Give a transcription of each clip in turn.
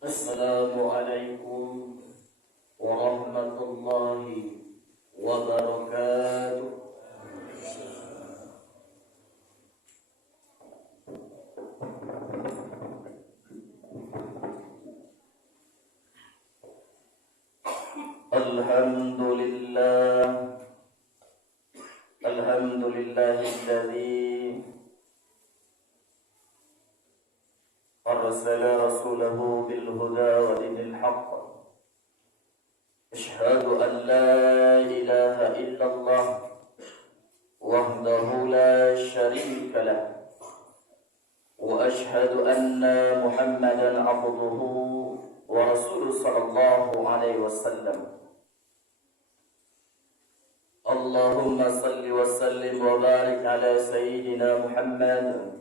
Assalamualaikum warahmatullahi wabarakatuh. Alhamdulillahilladzi arsala rasulahu bil huda wa dinil haqq. Asyhadu an la ilaha illallah wahdahu la syarika lah wa asyhadu anna Muhammadan abduhu wa rasuluhu sallallahu alaihi wasallam. Allahumma salli wa sallim wa barik ala sayyidina Muhammad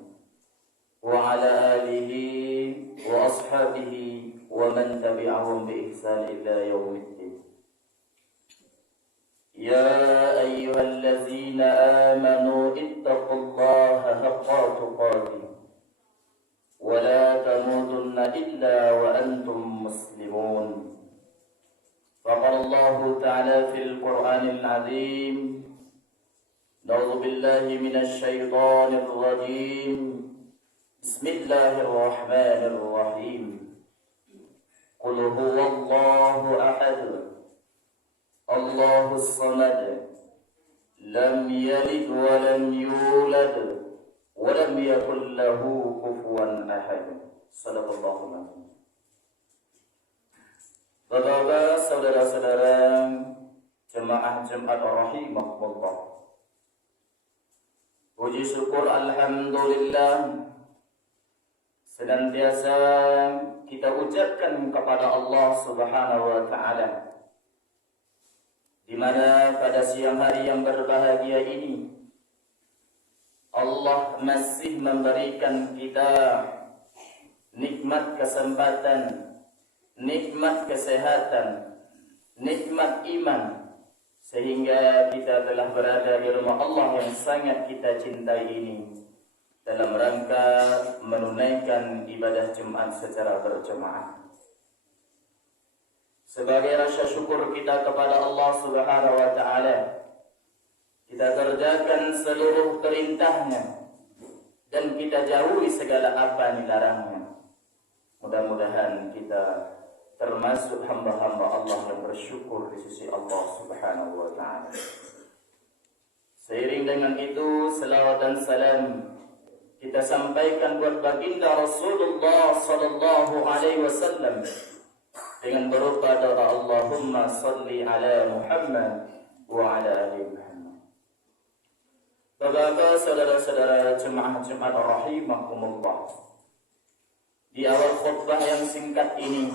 wa ala alihi wa ashabihi wa man tabi'ahum bi ihsan ila yaumiddin. Ya ayyuhallazina amanu ittaqullaha haqqa tuqatih wa la tamutunna illa wa antum muslimun. فقال الله تعالى في القرآن العظيم: أعوذ بالله من الشيطان الرجيم بسم الله الرحمن الرحيم قل هو الله أحد الله الصمد لم يلد ولم يولد ولم يكن له كفوا أحد. صدق الله العظيم. Bapak-bapak, saudara-saudara jemaah Jumat rahimakumullah. Puji syukur alhamdulillah senantiasa kita ucapkan kepada Allah Subhanahu wa taala, di mana pada siang hari yang berbahagia ini Allah masih memberikan kita nikmat kesempatan, nikmat kesehatan, nikmat iman, sehingga kita telah berada di rumah Allah yang sangat kita cintai ini dalam rangka menunaikan ibadah Jumat secara berjemaah. Sebagai rasa syukur kita kepada Allah Subhanahu wa taala, kita kerjakan seluruh perintahnya dan kita jauhi segala apa yang dilarangnya. Mudah-mudahan kita termasuk hamba-hamba Allah yang bersyukur di sisi Allah Subhanahu wa taala. Seiring dengan itu, selawat dan salam kita sampaikan buat baginda Rasulullah sallallahu alaihi wasallam dengan berupa doa Allahumma salli ala Muhammad wa ala ali Muhammad. Bapak-bapak, saudara-saudara jemaah Jumat rahimakumullah. Di awal khutbah yang singkat ini,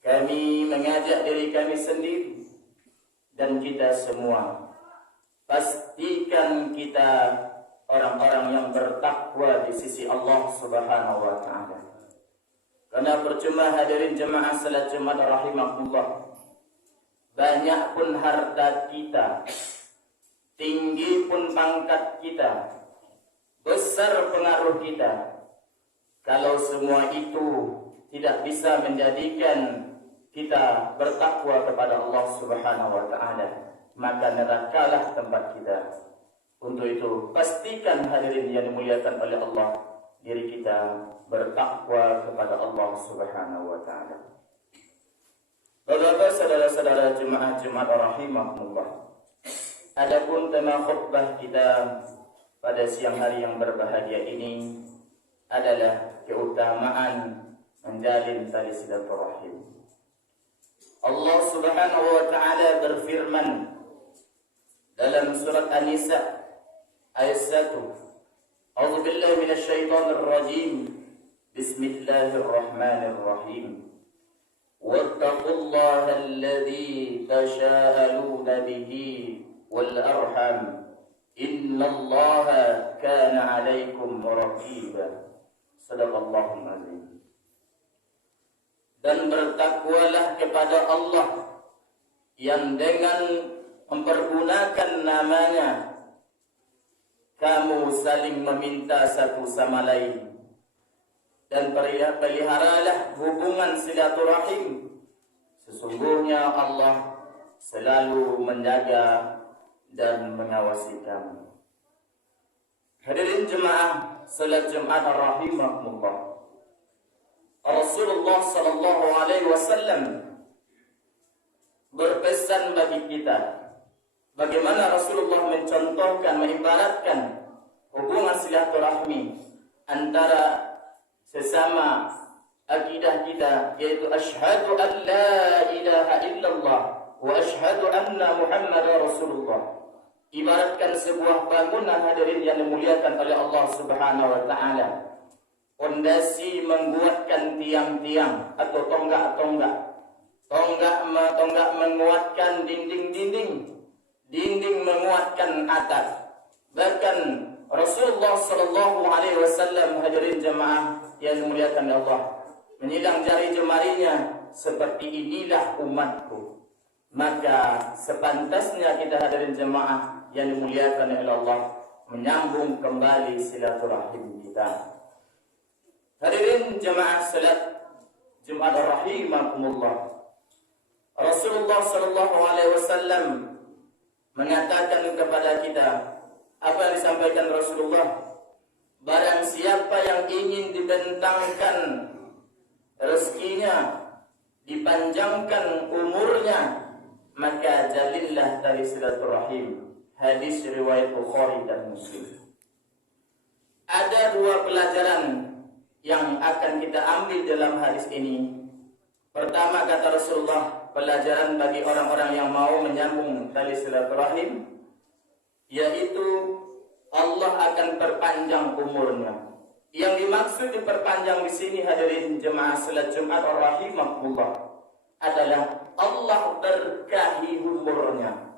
kami mengajak diri kami sendiri dan kita semua, pastikan kita orang-orang yang bertakwa di sisi Allah Subhanahu wa taala. Karena percuma hadirin jemaah salat Jumat rahimakumullah, banyak pun harta kita, tinggi pun pangkat kita, besar pengaruh kita, kalau semua itu tidak bisa menjadikan kita bertakwa kepada Allah Subhanahu wa taala, maka nerakalah tempat kita. Untuk itu, pastikan hadirin yang dimuliakan oleh Allah, diri kita bertakwa kepada Allah Subhanahu wa taala. Bapak-bapak, saudara-saudara jemaah Jumat rahimakumullah. Adapun tema khutbah kita pada siang hari yang berbahagia ini adalah keutamaan menjalin tali silaturahim. Allah Subhanahu wa taala berfirman dalam surat An-Nisa ayat 1. A'udzu billahi minasyaitonir rajim. Bismillahirrahmanirrahim. Wattaqullaha alladzi tashaaluna bihi wal arham. Innallaha kana 'alaikum raqiba. Sadaqallahul azim. Dan bertakwalah kepada Allah yang dengan mempergunakan namanya kamu saling meminta satu sama lain dan peliharalah hubungan silaturahim. Sesungguhnya Allah selalu menjaga dan mengawasi kamu. Hadirin jemaah salat Jumat rahimakumullah. Rasulullah sallallahu alaihi wasallam berpesan bagi kita bagaimana Rasulullah mencontohkan, mengibaratkan hubungan silaturahmi antara sesama akidah kita, yaitu asyhadu an la ilaha illallah wa asyhadu anna Muhammadar Rasulullah. Ibaratkan sebuah bangunan hadirin yang dimuliakan oleh Allah Subhanahu wa taala. Pondasi menguatkan tiang-tiang atau tonggak-tonggak. Tonggak menguatkan dinding-dinding. Dinding menguatkan atap. Bahkan Rasulullah sallallahu alaihi wasallam hadirin jemaah yang dimuliakan Allah menyilang jari jemarinya, seperti inilah umatku. Maka sepantasnya kita hadirin jemaah yang dimuliakan oleh Allah menyambung kembali silaturahim kita. Hadirin jemaah salat Jumat rahimakumullah. Rasulullah sallallahu alaihi wasallam mengatakan kepada kita apa yang disampaikan Rasulullah, barang siapa yang ingin dibentangkan rezekinya, dipanjangkan umurnya, maka jalinlah tali silaturahim. Hadis riwayat Bukhari dan Muslim. Ada dua pelajaran yang akan kita ambil dalam hadis ini. Pertama, kata Rasulullah, pelajaran bagi orang-orang yang mau menyambung tali silaturahim, yaitu Allah akan perpanjang umurnya. Yang dimaksud diperpanjang di sini hadirin jemaah salat Jumat rahimakumullah adalah Allah berkahi umurnya.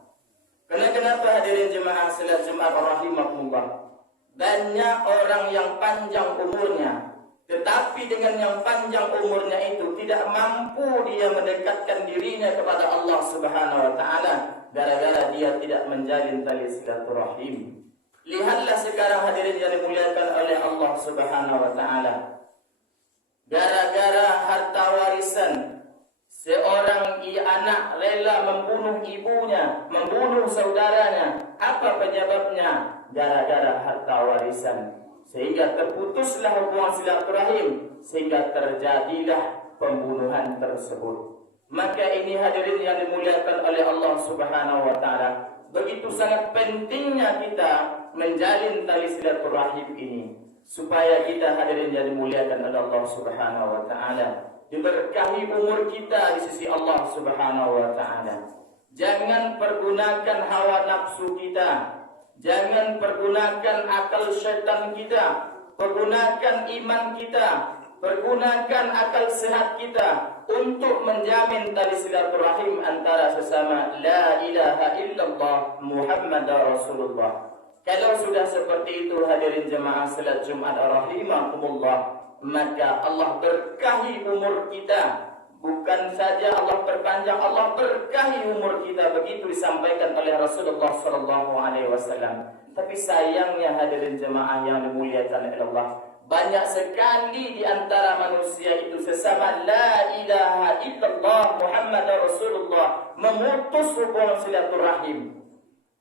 Kenapa hadirin jemaah salat Jumat rahimakumullah? Banyak orang yang panjang umurnya, tetapi dengan yang panjang umurnya itu tidak mampu dia mendekatkan dirinya kepada Allah Subhanahu wa taala gara-gara dia tidak menjalin tali silaturahim. Lihatlah sekarang hadirin yang dimuliakan oleh Allah Subhanahu wa taala. Gara-gara harta warisan, seorang anak rela membunuh ibunya, membunuh saudaranya. Apa penyebabnya? Gara-gara harta warisan. Sehingga terputuslah hubungan silaturahim, sehingga terjadilah pembunuhan tersebut. Maka ini hadirin yang dimuliakan oleh Allah Subhanahu wa taala, begitu sangat pentingnya kita menjalin tali silaturahim ini, supaya kita hadirin yang dimuliakan oleh Allah Subhanahu wa taala, diberkahi umur kita di sisi Allah Subhanahu wa taala. Jangan pergunakan hawa nafsu kita, jangan pergunakan akal syaitan kita, pergunakan iman kita, pergunakan akal sehat kita untuk menjamin tali silaturahim antara sesama la ilaha illallah Muhammadar Rasulullah. Kalau sudah seperti itu hadirin jemaah salat Jumat rahimakumullah, maka Allah berkahi umur kita. Bukan saja Allah perpanjang, Allah berkahi umur kita. Begitu disampaikan oleh Rasulullah sallallahu alaihi wasallam. Tapi sayangnya hadirin jemaah yang dimuliakan oleh Allah, banyak sekali di antara manusia itu sesama la ilaha illallah Muhammadar Rasulullah memutus hubungan silaturahim.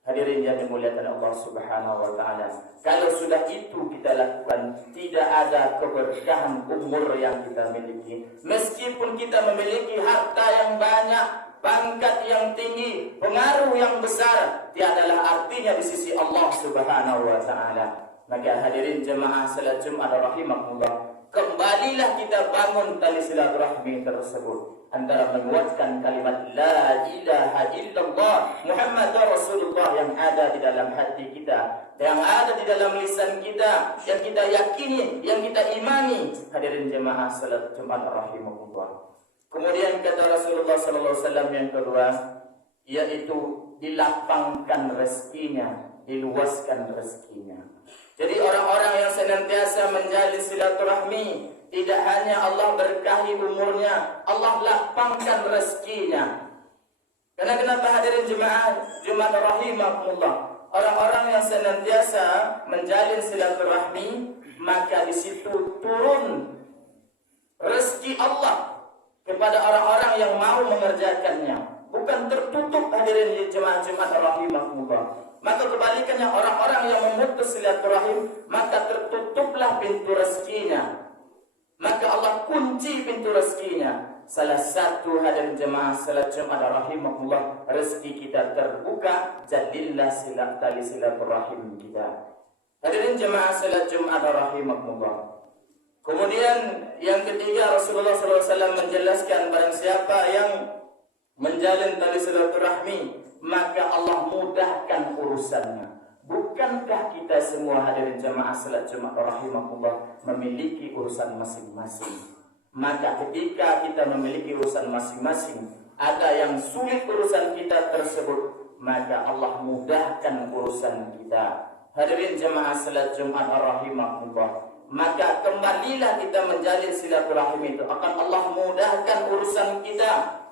Hadirin yang dimuliakan Allah Subhanahu wa taala, kalau sudah itu kita lakukan, tidak ada keberkahan umur yang kita miliki. Meskipun kita memiliki harta yang banyak, pangkat yang tinggi, pengaruh yang besar, tiadalah artinya di sisi Allah Subhanahu wa taala. Maka hadirin jemaah salat Jumat rahimakumullah, kembalilah kita bangun tali silaturahmi tersebut antara menguatkan kalimat la ilaha illallah Muhammadar Rasulullah yang ada di dalam hati kita, yang ada di dalam lisan kita, yang kita yakini, yang kita imani. Hadirin jemaah salat Jumat rahimakumullah. Kemudian kata Rasulullah sallallahu alaihi wasallam yang kedua, yaitu dilapangkan rezekinya, diluaskan rezekinya. Jadi orang-orang yang senantiasa menjalin silaturahmi, tidak hanya Allah berkahi umurnya, Allah lapangkan rezekinya. Karena kenapa hadirin jemaah Jumat rahimakumullah, orang-orang yang senantiasa menjalin silaturahmi, maka di situ turun rezeki Allah kepada orang-orang yang mau mengerjakannya. Bukan tertutup, hadirin di jemaah Jumat rahimahullah. Maka kebalikannya, orang-orang yang memutus silaturahim, maka tertutuplah pintu rezekinya. Maka Allah kunci pintu rezekinya. Salah satu, hadirin jemaah salat Jumat rahimahullah, rezeki kita terbuka, jadilah tali silaturahim kita. Hadirin jemaah salat Jumat rahimahullah. Kemudian yang ketiga, Rasulullah SAW menjelaskan barang siapa yang menjalin tali silaturahmi, maka Allah mudahkan urusannya. Bukankah kita semua, hadirin jemaah salat Jumat rahimahullah, memiliki urusan masing-masing? Maka ketika kita memiliki urusan masing-masing, ada yang sulit urusan kita tersebut, maka Allah mudahkan urusan kita. Hadirin jemaah salat Jumat rahimahullah, maka kembalilah kita menjalin silaturahim itu, akan Allah mudahkan urusan kita.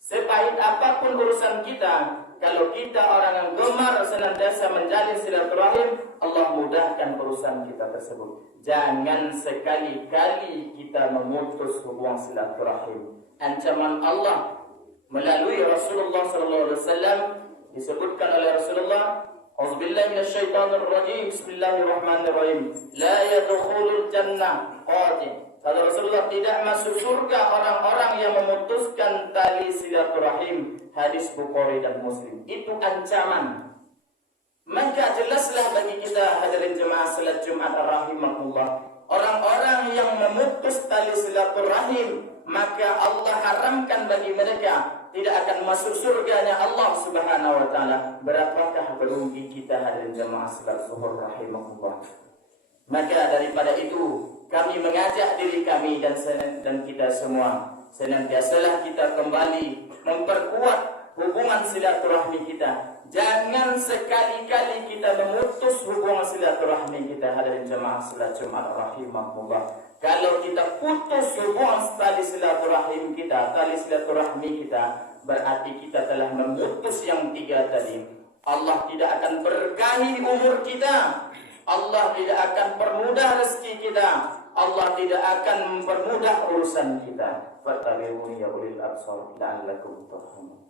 Sepahit apapun urusan kita, kalau kita orang yang gemar senantiasa menjalin silaturahim, Allah mudahkan urusan kita tersebut. Jangan sekali-kali kita memutus hubungan silaturahim. Ancaman Allah melalui Rasulullah SAW disebutkan oleh Rasulullah, Auzubillahi minasyaitonirrajim, Bismillahirrahmanirrahim. La yadkhulul jannah qati. Kata Rasulullah, tidak masuk surga orang-orang yang memutuskan tali silaturahim. Hadis Bukhari dan Muslim. Itu ancaman. Maka jelaslah bagi kita, hadirin jemaah salat Jumat rahimahullah, orang-orang yang memutus tali silaturahim, maka Allah haramkan bagi mereka, tidak akan masuk surganya Allah Subhanahu wa taala. Berapakah berugi kita, hadirin jemaah salat zuhur rahimahullah. Maka daripada itu, kami mengajak diri kami dan kita semua, senantiasalah kita kembali memperkuat hubungan silaturahmi kita. Jangan sekali-kali kita memutus hubungan silaturahmi kita, hadirin jemaah salat Jumat rahimahullah. Kalau kita putus hubungan tali silaturahim kita, tali silaturahmi kita, berarti kita telah memutus yang tiga tadi. Allah tidak akan berkahi umur kita, Allah tidak akan permudah rezeki kita, Allah tidak akan mempermudah urusan kita. Fattabi'uni ya ulil absar la'allakum turhamun.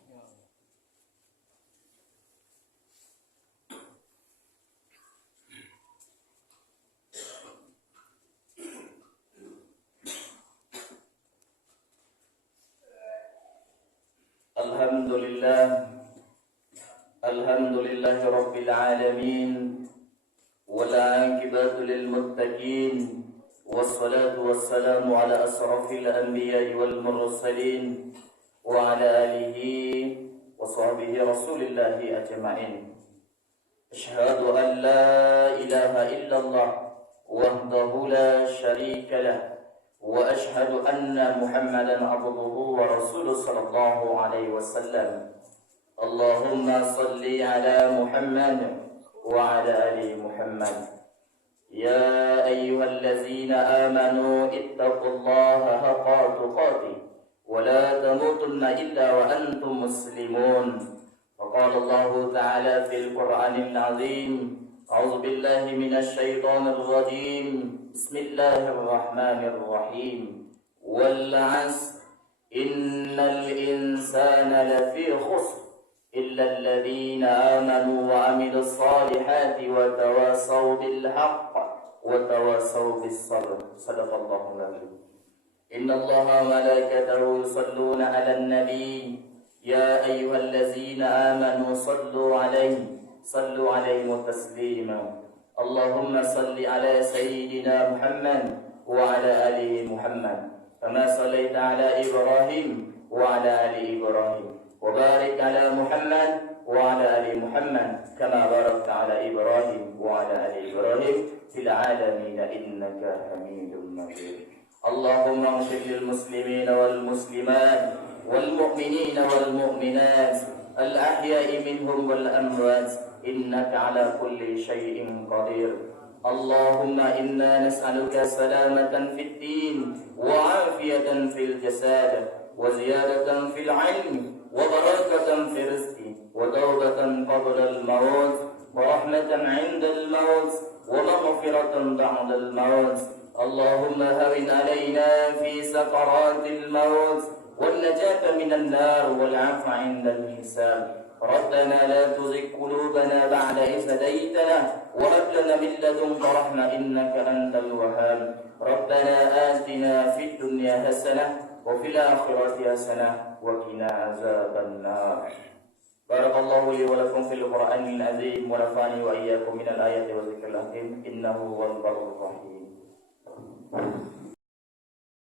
Alhamdulillah rabbil alamin, wal 'aqibatu lil muttaqin, wassalatu wassalamu ala asrafil anbiya'i wal mursalin wa ala alihi wa sahbihi rasulillahi ajma'in. Asyhadu an la ilaha illallah wahdahu la syarika lah, wa asyhadu anna Muhammadan abduhu wa rasuluhu sallallahu alaihi wasallam. Allahumma salli ala Muhammad wa ala ali Muhammad. Ya ayyuhallazina amanu ittaqullaha haqqa tuqatih wa la tamutunna illa wa antum muslimun. Faqala Allah ta'ala fil Qur'anil 'azim, a'udzu billahi minasy syaithanir rajim. Bismillahirrahmanirrahim. Wal 'asr innal insana lafi khusr illa alladhina amanu wa 'amilus salihati wa tawasaw bil haqq wa tawasaw bis sabr. Shadaqallahul 'azim. Innallaha wa malaikatahu yusalluna 'alan nabiy ya ayyuhallazina amanu sallu 'alaihi wa taslima. Allahumma salli 'ala sayyidina Muhammad wa 'ala ali Muhammad kama sallaita 'ala Ibrahim wa 'ala ali Ibrahim. وبارك على محمد وعلى آل محمد كما باركت على إبراهيم وعلى آل إبراهيم في العالمين إنك حميد مجيد. اللهم اغفر للمسلمين والمسلمات والمؤمنين والمؤمنات الأحياء منهم والأموات إنك على كل شيء قدير. اللهم إنا نسألك سلامة في الدين وعافية في الجسد وزيادة في العلم وبركة في الرزق وتوبة قبل الموت ورحمة عند الموت ومغفرة بعد الموت اللهم هون علينا في سكرات الموت والنجاة من النار والعفو عند الحساب. ربنا لا تزغ قلوبنا بعد إذ هديتنا وهب لنا من لدنك رحمة إنك أنت الوهاب. ربنا آتنا في الدنيا حسنة وفي الآخرة حسنة وقنا عذاب النار. بارك الله لي ولكم في القرآن العظيم ونفعني وإياكم من الآيات والذكر الحكيم إنه هو البر الرحيم.